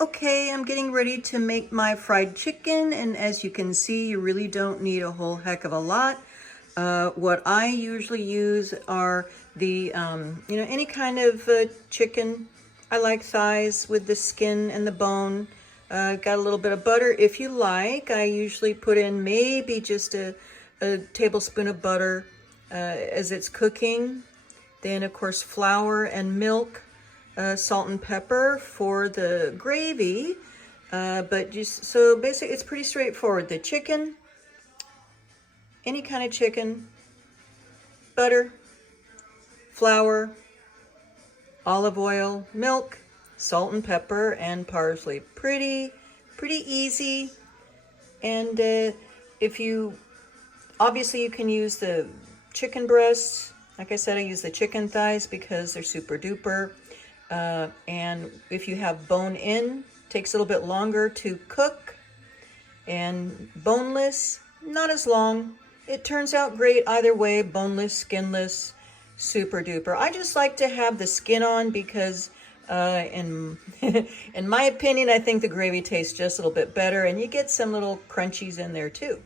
Okay, I'm getting ready to make my fried chicken, and as you can see, you really don't need a whole heck of a lot. What I usually use are the, any kind of chicken. I like thighs with the skin and the bone. Got a little bit of butter if you like. I usually put in maybe just a tablespoon of butter as it's cooking. Then, of course, flour and milk. Salt and pepper for the gravy, but just so basically it's pretty straightforward. The chicken, any kind of chicken, butter, flour, olive oil, milk, salt and pepper, and parsley. Pretty easy. And if you obviously you can use the chicken breasts. Like I said, I use the chicken thighs because they're super duper. And if you have bone in, takes a little bit longer to cook, and boneless, not as long. It turns out great either way, boneless, skinless, super duper. I just like to have the skin on because in in my opinion, I think the gravy tastes just a little bit better, and you get some little crunchies in there too.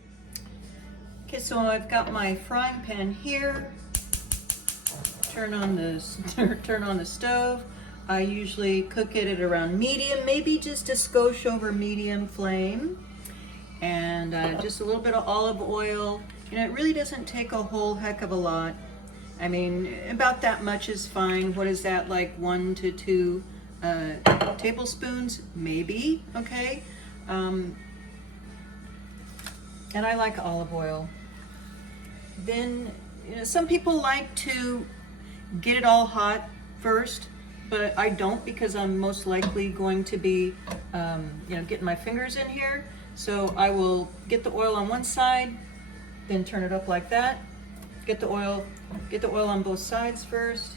Okay, so I've got my frying pan here. Turn on the stove. I usually cook it at around medium, maybe just a skosh over medium flame. And just a little bit of olive oil. You know, it really doesn't take a whole heck of a lot. I mean, about that much is fine. What is that, like 1 to 2 tablespoons? Maybe, okay? And I like olive oil. Then, you know, some people like to get it all hot first, but I don't because I'm most likely going to be, getting my fingers in here. So I will get the oil on one side, then turn it up like that. Get the oil on both sides first.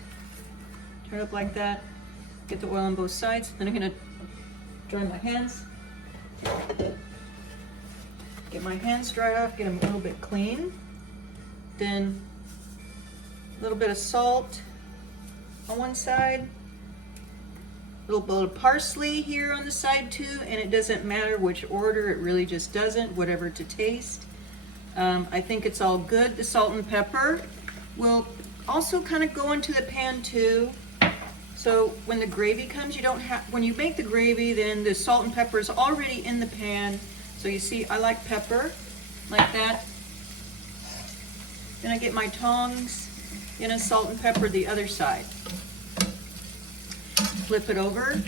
Turn it up like that. Get the oil on both sides. Then I'm gonna dry my hands. Get my hands dried off, get them a little bit clean. Then a little bit of salt on one side. A little bit of parsley here on the side too, and it doesn't matter which order, it really just doesn't, whatever to taste. I think it's all good. The salt and pepper will also kind of go into the pan too. So when the gravy comes, when you make the gravy, then the salt and pepper is already in the pan. So you see, I like pepper like that. Then I get my tongs, salt and pepper the other side. Flip it over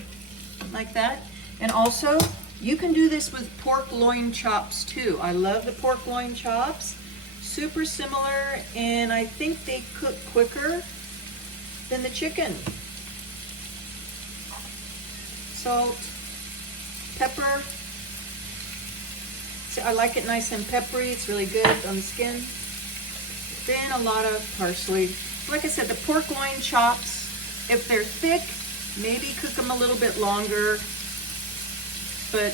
like that. And also, you can do this with pork loin chops too. I love the pork loin chops. Super similar, and I think they cook quicker than the chicken. Salt, pepper. So I like it nice and peppery. It's really good on the skin. Then a lot of parsley. Like I said, the pork loin chops, if they're thick, maybe cook them a little bit longer. But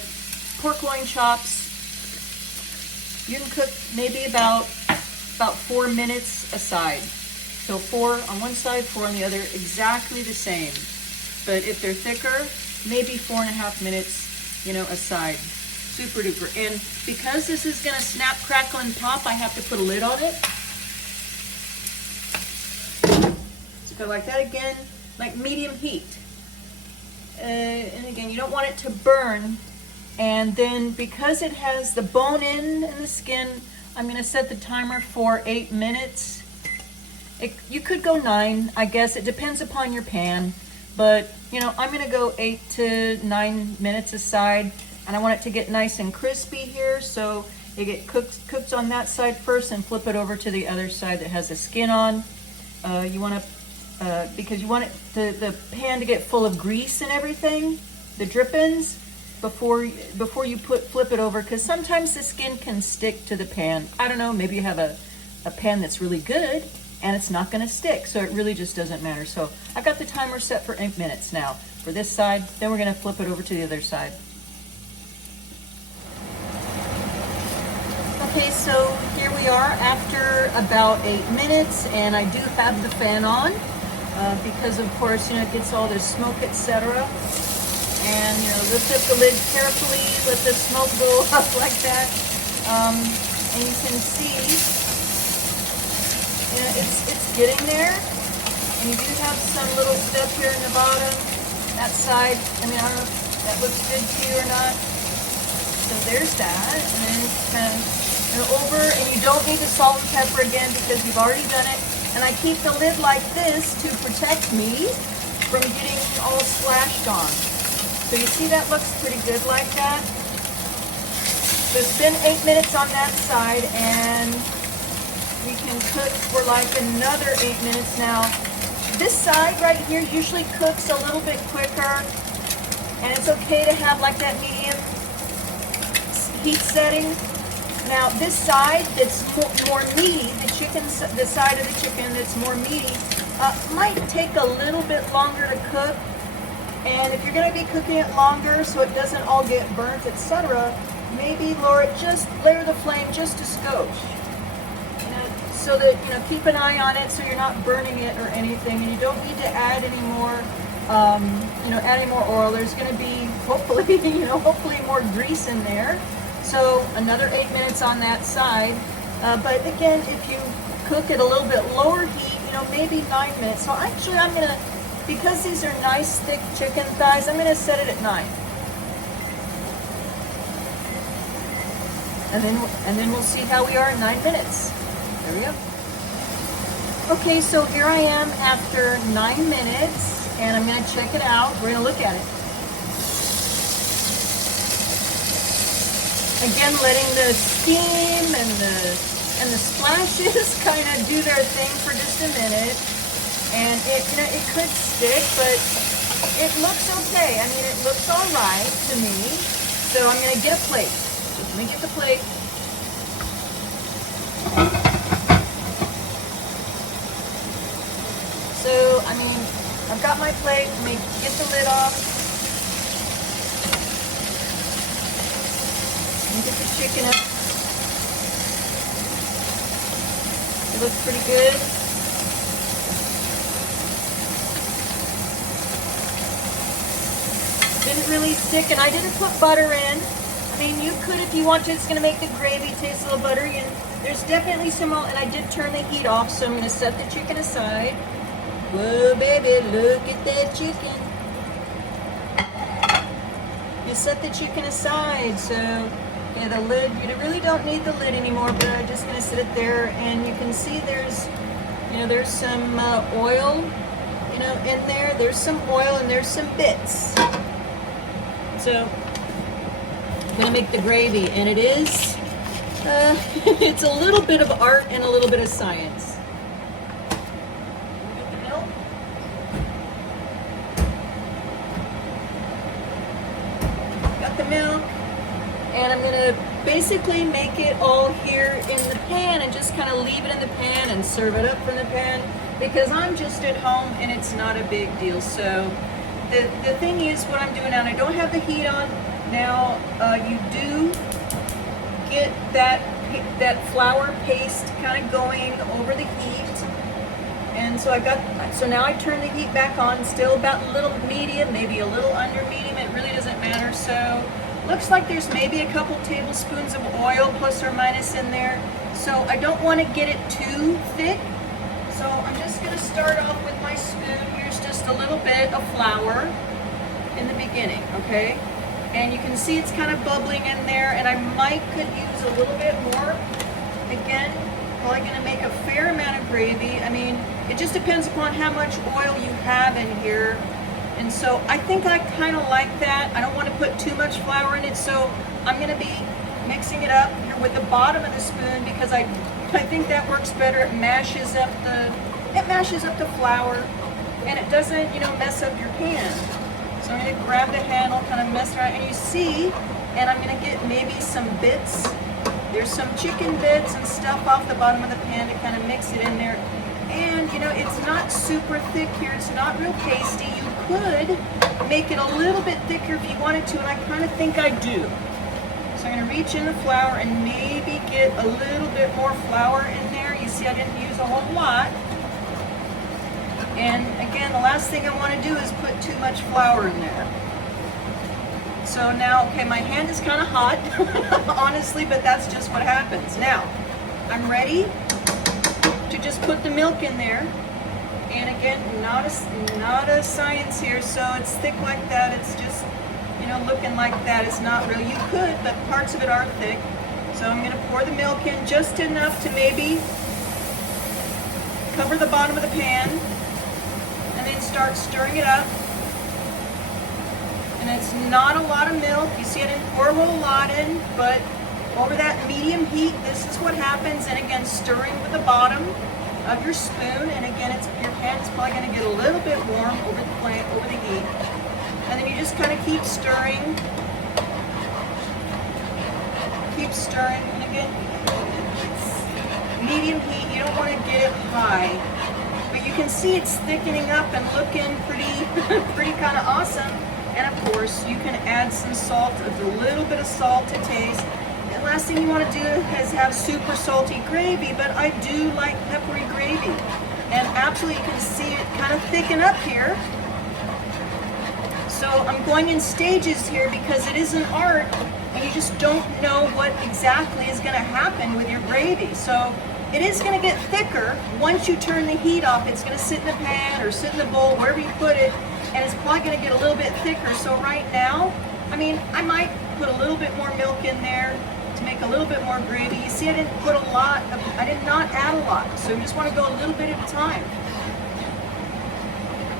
pork loin chops, you can cook maybe about 4 minutes aside. So 4 on one side, 4 on the other, exactly the same. But if they're thicker, maybe 4.5 minutes, aside. Super duper. And because this is gonna snap, crackle, and pop, I have to put a lid on it. So go like that again, like medium heat. And again, you don't want it to burn. And then because it has the bone in and the skin, I'm going to set the timer for 8 minutes. You could go 9, I guess. It depends upon your pan. But, I'm going to go 8 to 9 minutes aside. And I want it to get nice and crispy here. So you get cooked on that side first and flip it over to the other side that has the skin on. You want to because you want the pan to get full of grease and everything, the drippings, before you flip it over, because sometimes the skin can stick to the pan. I don't know, maybe you have a pan that's really good and it's not going to stick, so it really just doesn't matter. So I got the timer set for 8 minutes now for this side, then we're going to flip it over to the other side. Okay, so here we are after about 8 minutes, and I do have the fan on because, of course, it gets all the smoke, etc. And, you know, lift up the lid carefully, let the smoke go up like that. And you can see, you know, it's getting there. And you do have some little stuff here in the bottom, that side. I mean, I don't know if that looks good to you or not. So there's that. And then kind of over, and you don't need the salt and pepper again because you've already done it. And I keep the lid like this to protect me from getting all splashed on. So you see that looks pretty good like that. So it's been 8 minutes on that side, and we can cook for like another 8 minutes now. This side right here usually cooks a little bit quicker, and it's okay to have like that medium heat setting. Now this side that's more meaty, the side of the chicken that's more meaty, might take a little bit longer to cook. And if you're going to be cooking it longer so it doesn't all get burnt, etc., maybe layer the flame just a skosh. You know, so that, you know, keep an eye on it so you're not burning it or anything. And you don't need to add any more, add any more oil. There's going to be hopefully more grease in there. So another 8 minutes on that side. But again, if you cook at a little bit lower heat, you know, maybe 9 minutes. So actually I'm going to, because these are nice thick chicken thighs, I'm going to set it at 9. And then we'll see how we are in 9 minutes. There we go. Okay, so here I am after 9 minutes, and I'm going to check it out. We're going to look at it. Again, letting the steam and the splashes kind of do their thing for just a minute. And it could stick, but it looks okay. I mean, it looks all right to me. So I'm going to get a plate. So let me get the plate. So, I mean, I've got my plate. Let me get the lid off. Let me get the chicken up. It looks pretty good. Didn't really stick, and I didn't put butter in. I mean, you could if you want to. It's going to make the gravy taste a little buttery, and there's definitely some oil, and I did turn the heat off, so I'm going to set the chicken aside. Whoa, baby, look at that chicken. You set the chicken aside, so yeah, the lid, you really don't need the lid anymore, but I'm just going to sit it there, and you can see there's some oil, in there. There's some oil, and there's some bits. So I'm going to make the gravy, and it is, it's a little bit of art and a little bit of science. Get the milk. Got the milk, and I'm going to basically make it all here in the pan and just kind of leave it in the pan and serve it up from the pan because I'm just at home and it's not a big deal. So the thing is, what I'm doing now, and I don't have the heat on now, you do get that flour paste kind of going over the heat, and so now I turn the heat back on, still about a little medium, maybe a little under medium, it really doesn't matter. So looks like there's maybe a couple tablespoons of oil plus or minus in there, so I don't want to get it too thick. So I'm just going to start off with my spoon. Here's just a little bit of flour in the beginning, okay? And you can see it's kind of bubbling in there, and I could use a little bit more. Again, probably going to make a fair amount of gravy. I mean, it just depends upon how much oil you have in here. And so I think I kind of like that. I don't want to put too much flour in it, so I'm going to be mixing it up here with the bottom of the spoon because I think that works better. It mashes up the flour, and it doesn't, mess up your pan. So I'm going to grab the handle, kind of mess around, and you see, and I'm going to get maybe some bits. There's some chicken bits and stuff off the bottom of the pan to kind of mix it in there. And, it's not super thick here. It's not real pasty. You could make it a little bit thicker if you wanted to, and I kind of think I do. So I'm going to reach in the flour and maybe get a little bit more flour in there. You see I didn't use a whole lot. And again, the last thing I want to do is put too much flour in there. So now, okay, my hand is kind of hot, honestly, but that's just what happens. Now, I'm ready to just put the milk in there. And again, not a science here, so it's thick like that. It's just, you know, looking like that. It's not real. You could, but parts of it are thick. So I'm gonna pour the milk in just enough to maybe cover the bottom of the pan, and then start stirring it up. And it's not a lot of milk. You see, I didn't pour a whole lot in, but over that medium heat, this is what happens. And again, stirring with the bottom of your spoon. And again, your pan is probably going to get a little bit warm over the flame, over the heat. And then you just kind of keep stirring. Keep stirring. And again, medium heat. You don't want to get it high. But you can see it's thickening up and looking pretty kind of awesome. And of course, you can add some salt, a little bit of salt to taste. And last thing you want to do is have super salty gravy, but I do like peppery gravy. And absolutely, you can see it kind of thicken up here. So I'm going in stages here because it is an art, and you just don't know what exactly is going to happen with your gravy. So it is going to get thicker once you turn the heat off. It's going to sit in the pan or sit in the bowl, wherever you put it. And it's probably going to get a little bit thicker. So right now, I mean, I might put a little bit more milk in there to make a little bit more gravy. You see, I didn't put a lot, I did not add a lot. So you just want to go a little bit at a time.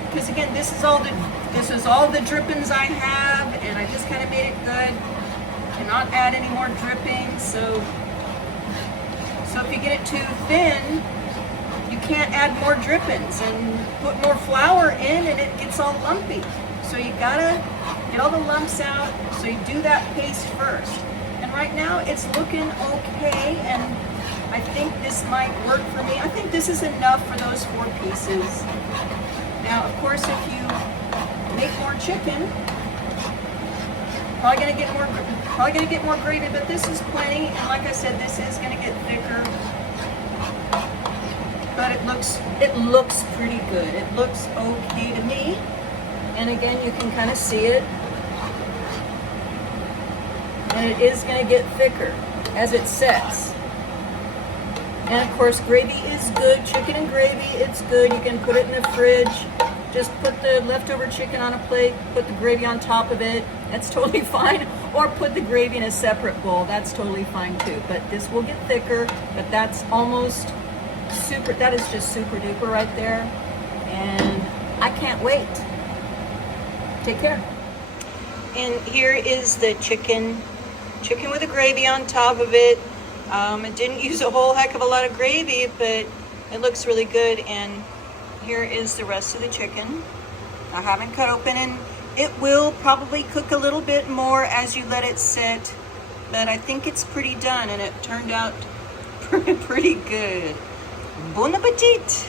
Because again, this is all the drippings I have, and I just kind of made it good. Cannot add any more drippings. So if you get it too thin, you can't add more drippings and put more flour in, and it gets all lumpy. So you gotta get all the lumps out. So you do that paste first. And right now it's looking okay, and I think this might work for me. I think this is enough for those 4 pieces. Now, of course, if you make more chicken, probably gonna get more gravy, but this is plenty. And like I said, this is gonna get thicker. But it looks pretty good. It looks okay to me. And again, you can kind of see it. And it is going to get thicker as it sets. And of course, gravy is good. Chicken and gravy, it's good. You can put it in the fridge. Just put the leftover chicken on a plate, put the gravy on top of it. That's totally fine. Or put the gravy in a separate bowl. That's totally fine too. But this will get thicker, but that's almost super, that is just super duper right there. And I can't wait. Take care. And here is the chicken with the gravy on top of it. It didn't use a whole heck of a lot of gravy, but it looks really good. And here is the rest of the chicken. I haven't cut open, and it will probably cook a little bit more as you let it sit, but I think it's pretty done, and it turned out pretty good. Bon appetit!